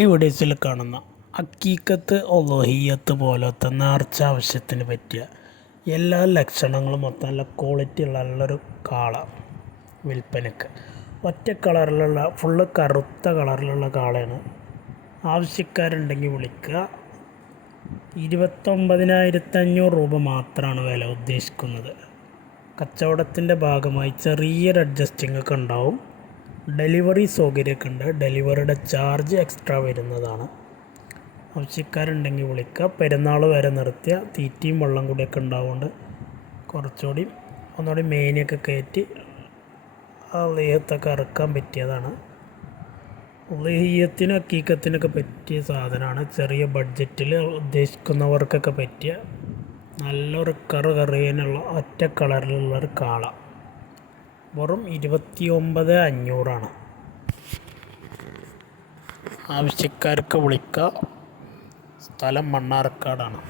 ഈ വീഡിയോസിൽ കാണുന്ന അക്കീക്കത്ത് ഒളുഹിയ്യത്ത് പോലത്തെ നേർച്ച ആവശ്യത്തിന് പറ്റിയ എല്ലാ ലക്ഷണങ്ങളും മൊത്തം നല്ല ക്വാളിറ്റി ഉള്ള നല്ലൊരു കാള വിൽപ്പനക്ക്. ഒറ്റ കളറിലുള്ള ഫുള്ള് കറുത്ത കളറിലുള്ള കാളയാണ്. ആവശ്യക്കാരുണ്ടെങ്കിൽ വിളിക്കുക. 29,500 രൂപ മാത്രമാണ് വില ഉദ്ദേശിക്കുന്നത്. കച്ചവടത്തിൻ്റെ ഭാഗമായി ചെറിയൊരു അഡ്ജസ്റ്റിംഗ് ഒക്കെ ഉണ്ടാവും. ഡെലിവറി സൗകര്യമൊക്കെ ഉണ്ട്. ഡെലിവറിയുടെ ചാർജ് എക്സ്ട്രാ വരുന്നതാണ്. ആവശ്യക്കാരുണ്ടെങ്കിൽ വിളിക്കുക. പെരുന്നാൾ വരെ നിർത്തിയ തീറ്റയും വെള്ളം കൂടിയൊക്കെ ഉണ്ടാവുകൊണ്ട് ഒന്നുകൂടി മേനിയൊക്കെ കയറ്റി ഉളിഹിയ്യത്തൊക്കെ ഇറക്കാൻ പറ്റിയതാണ്. ഉളിഹിയ്യത്തിനും അക്കീക്കത്തിനൊക്കെ പറ്റിയ സാധനമാണ്. ചെറിയ ബഡ്ജറ്റിൽ ഉദ്ദേശിക്കുന്നവർക്കൊക്കെ പറ്റിയ നല്ലൊരു കറിയാനുള്ള ഒറ്റ കളറിലുള്ളൊരു കാള. വെറും 29,500 ആവശ്യക്കാർക്ക് വിളിക്കുക. സ്ഥലം മണ്ണാർക്കാടാണ്.